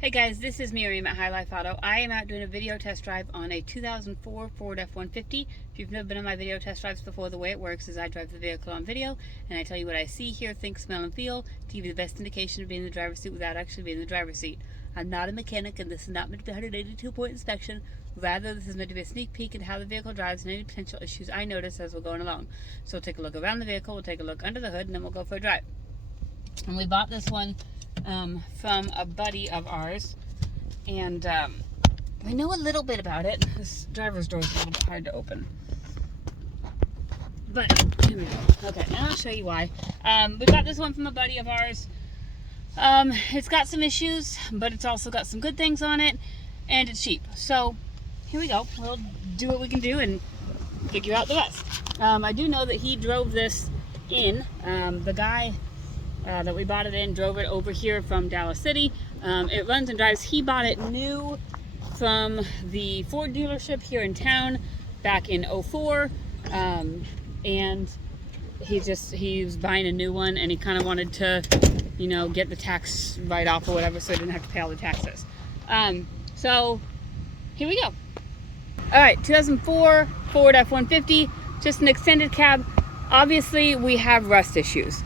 Hey guys, this is Miriam at High Life Auto. I am out doing a video test drive on a 2004 Ford F-150. If you've never been on my video test drives before, the way it works is I drive the vehicle on video and I tell you what I see, hear, think, smell, and feel to give you the best indication of being in the driver's seat without actually being in the driver's seat. I'm not a mechanic and this is not meant to be a 182-point inspection. Rather, this is meant to be a sneak peek at how the vehicle drives and any potential issues I notice as we're going along. So we'll take a look around the vehicle, we'll take a look under the hood, and then we'll go for a drive. And we bought this one from a buddy of ours. And I know a little bit about it. This driver's door is a little bit hard to open. But, here we go. Okay, and I'll show you why. We got this one from a buddy of ours. It's got some issues, but it's also got some good things on it, and it's cheap. So, here we go. We'll do what we can do and figure out the rest. I do know that he drove this in. The guy that we bought it in drove it over here from Dallas City. It runs and drives. He bought it new from the Ford dealership here in town back in 04, and he was buying a new one, and he kind of wanted to, you know, get the tax write-off or whatever, so he didn't have to pay all the taxes. So here we go. All right, 2004 Ford F-150, just an extended cab. Obviously, we have rust issues.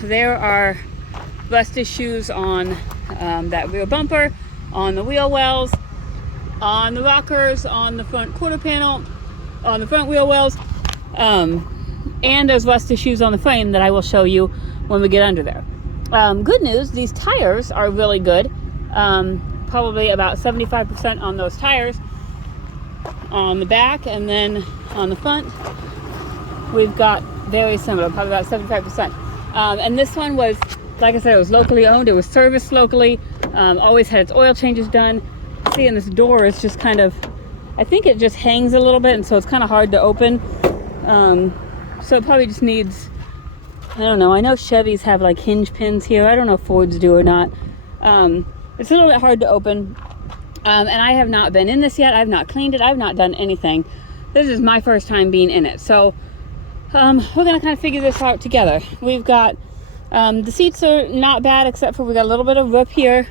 There are rust issues on that rear bumper, on the wheel wells, on the rockers, on the front quarter panel, on the front wheel wells, and there's rust issues on the frame that I will show you when we get under there. Good news, these tires are really good. Probably about 75% on those tires on the back, and then on the front we've got very similar, probably about 75%. And this one was, like I said, it was locally owned. It was serviced locally. Always had its oil changes done. See, in this door is just kind of, I think it just hangs a little bit, and so it's kind of hard to open. So it probably just needs, I don't know. I know Chevys have like hinge pins here. I don't know if Fords do or not. It's a little bit hard to open. And I have not been in this yet. I've not cleaned it. I've not done anything. This is my first time being in it. So we're gonna kind of figure this out together. We've got the seats are not bad, except for we got a little bit of rip here.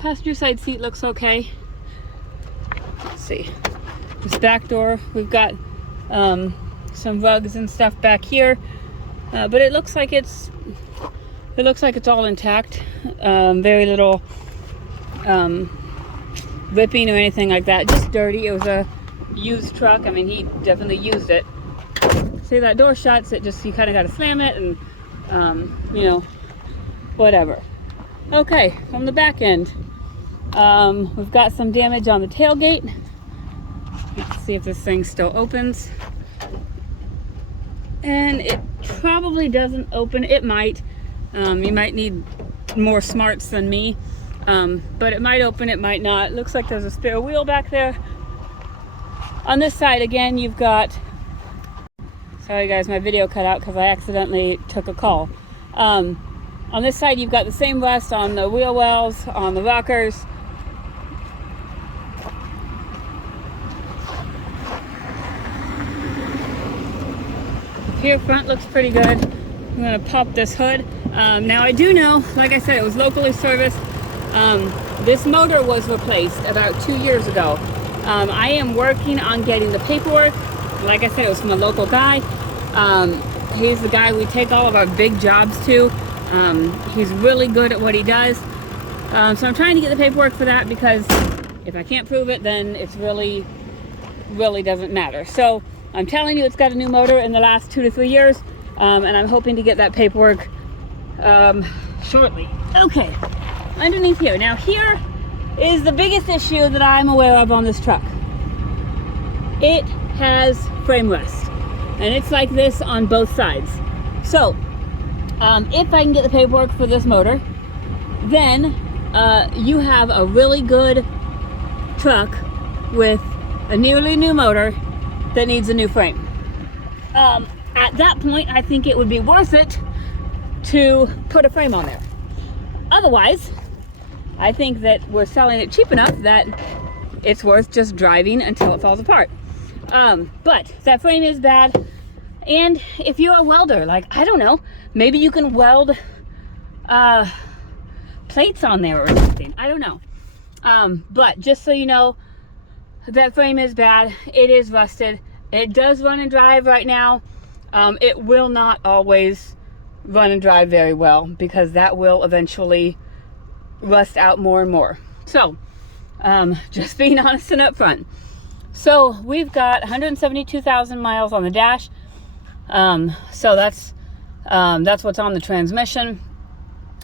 Passenger side seat looks okay. Let's see, this back door, we've got some rugs and stuff back here, but it looks like it's all intact. Very little ripping or anything like that. Just dirty. It was a used truck. I mean, he definitely used it. See, that door shuts. It just, you kind of got to slam it and you know, whatever. Okay, from the back end, we've got some damage on the tailgate. Let's see if this thing still opens. And it probably doesn't open. It might. You might need more smarts than me. But it might open, it might not. Looks like there's a spare wheel back there. On this side, again, you've got, sorry guys, my video cut out because I accidentally took a call. On this side, you've got the same rust on the wheel wells, on the rockers. Here front looks pretty good. I'm gonna pop this hood. Now I do know, like I said, it was locally serviced. This motor was replaced about 2 years ago. I am working on getting the paperwork. Like I said, it was from a local guy. He's the guy we take all of our big jobs to. He's really good at what he does. So I'm trying to get the paperwork for that, because if I can't prove it, then it's really doesn't matter. So I'm telling you, it's got a new motor in the last 2 to 3 years, and I'm hoping to get that paperwork shortly. Okay, underneath here. Now here is the biggest issue that I'm aware of on this truck. It has frame rust, and it's like this on both sides. So if I can get the paperwork for this motor, then you have a really good truck with a nearly new motor that needs a new frame. At that point, I think it would be worth it to put a frame on there. Otherwise, I think that we're selling it cheap enough that it's worth just driving until it falls apart. But that frame is bad. And if you're a welder, like, I don't know, maybe you can weld plates on there or something. I don't know. But just so you know, that frame is bad. It is rusted. It does run and drive right now. It will not always run and drive very well, because that will eventually rust out more and more. So just being honest and upfront. So we've got 172,000 miles on the dash. So that's what's on the transmission.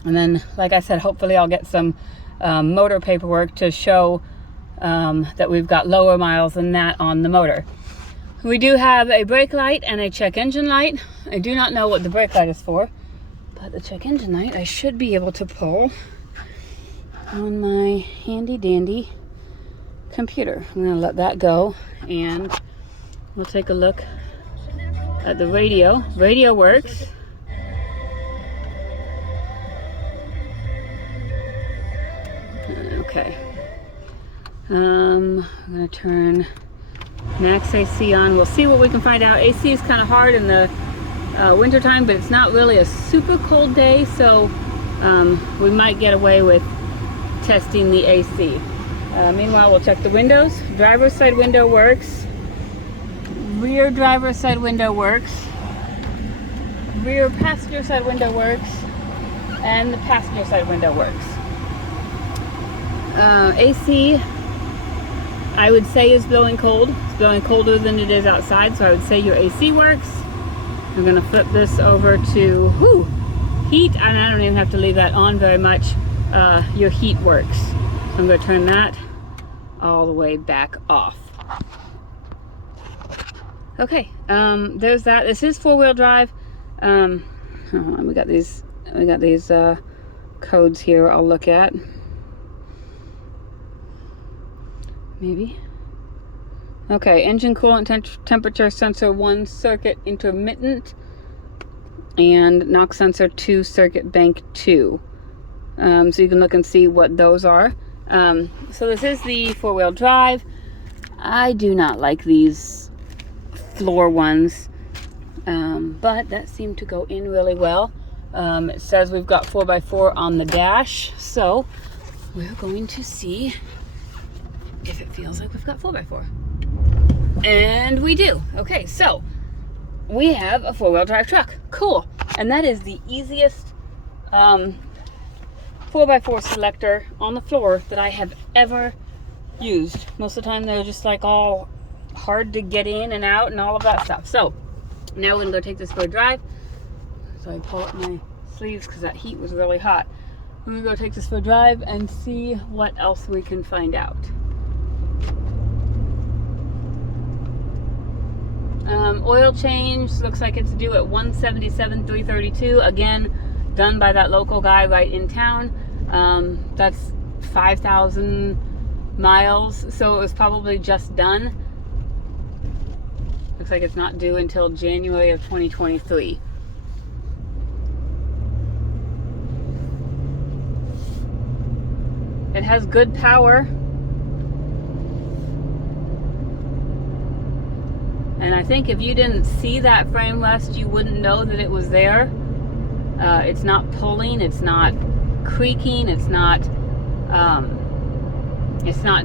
And then, like I said, hopefully I'll get some motor paperwork to show that we've got lower miles than that on the motor. We do have a brake light and a check engine light. I do not know what the brake light is for, but the check engine light I should be able to pull on my handy dandy computer. I'm going to let that go, and we'll take a look at the radio. Radio works. Okay. I'm going to turn max AC on. We'll see what we can find out. AC is kind of hard in the winter time, but it's not really a super cold day, so we might get away with testing the AC. Meanwhile, we'll check the windows. Driver's side window works. Rear driver's side window works. Rear passenger side window works. And the passenger side window works. AC, I would say, is blowing cold. It's blowing colder than it is outside, so I would say your AC works. I'm going to flip this over to heat, and I don't even have to leave that on very much. Your heat works. So I'm going to turn that all the way back off. Okay, there's that. This is four-wheel drive. We got these codes here I'll look at. Maybe. Okay, engine coolant temperature sensor 1 circuit intermittent, and knock sensor 2 circuit bank 2. So you can look and see what those are. So this is the four-wheel drive. I do not like these floor ones, but that seemed to go in really well. It says we've got 4x4 on the dash, so we're going to see if it feels like we've got 4x4. And we do. Okay, so we have a four-wheel drive truck. Cool. And that is the easiest 4x4 selector on the floor that I have ever used. Most of the time they're just like all hard to get in and out and all of that stuff. So now we're gonna go take this for a drive. So I pull up my sleeves because that heat was really hot. We're gonna go take this for a drive and see what else we can find out. Oil change looks like it's due at 177,332. Again, done by that local guy right in town. That's 5,000 miles, so it was probably just done. Looks like it's not due until January of 2023. It has good power. And I think if you didn't see that frame rust, you wouldn't know that it was there. It's not pulling, it's not creaking, it's not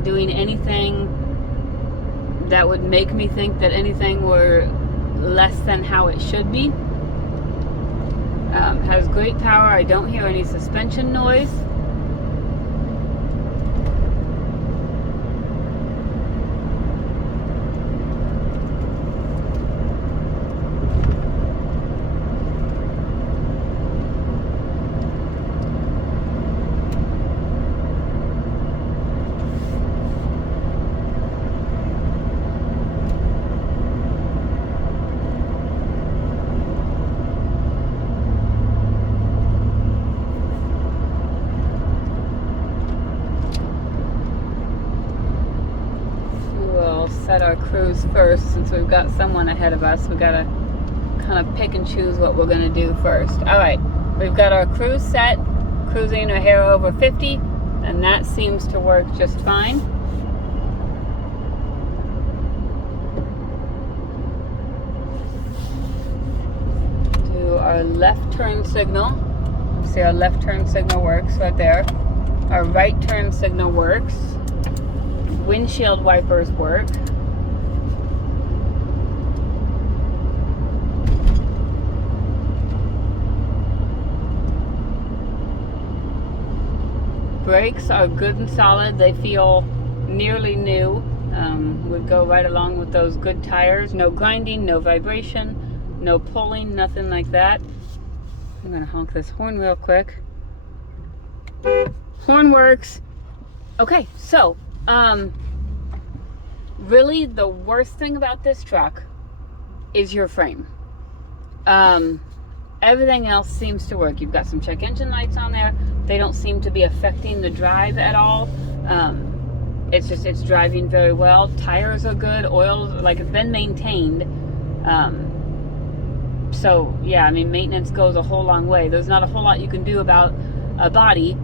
doing anything that would make me think that anything were less than how it should be. Has great power. I don't hear any suspension noise. Set our cruise first, since we've got someone ahead of us. We gotta kind of pick and choose what we're gonna do first. All right, we've got our cruise set, cruising a hair over 50, and that seems to work just fine. Do our left turn signal. see our left turn signal works right there. Our right turn signal works. Windshield wipers work. Brakes are good and solid. They feel nearly new. Would go right along with those good tires. No grinding, no vibration, no pulling, nothing like that. I'm gonna honk this horn real quick. Horn works. Okay, so really the worst thing about this truck is your frame. Everything else seems to work. You've got some check engine lights on there. They don't seem to be affecting the drive at all. It's driving very well. Tires are good. Oil, like, it's been maintained. So yeah, I mean, maintenance goes a whole long way. There's not a whole lot you can do about a body,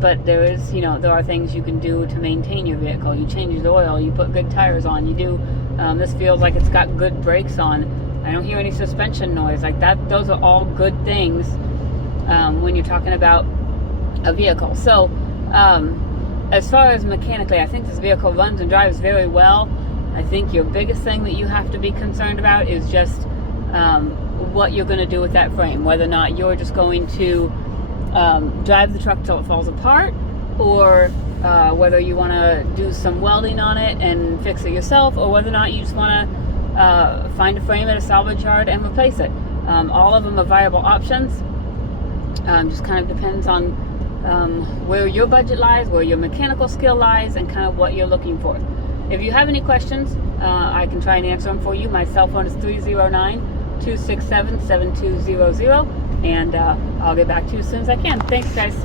but there is, there are things you can do to maintain your vehicle. You change the oil, you put good tires on, you do, this feels like it's got good brakes on. I don't hear any suspension noise like that. Those are all good things when you're talking about a vehicle. So as far as mechanically, I think this vehicle runs and drives very well. I think your biggest thing that you have to be concerned about is just what you're going to do with that frame. Whether or not you're just going to drive the truck till it falls apart, or whether you want to do some welding on it and fix it yourself, or whether or not you just want to find a frame at a salvage yard and replace it. All of them are viable options. Just kind of depends on where your budget lies, where your mechanical skill lies, and kind of what you're looking for. If you have any questions, I can try and answer them for you. My cell phone is 309-267-7200, and I'll get back to you as soon as I can. Thanks, guys.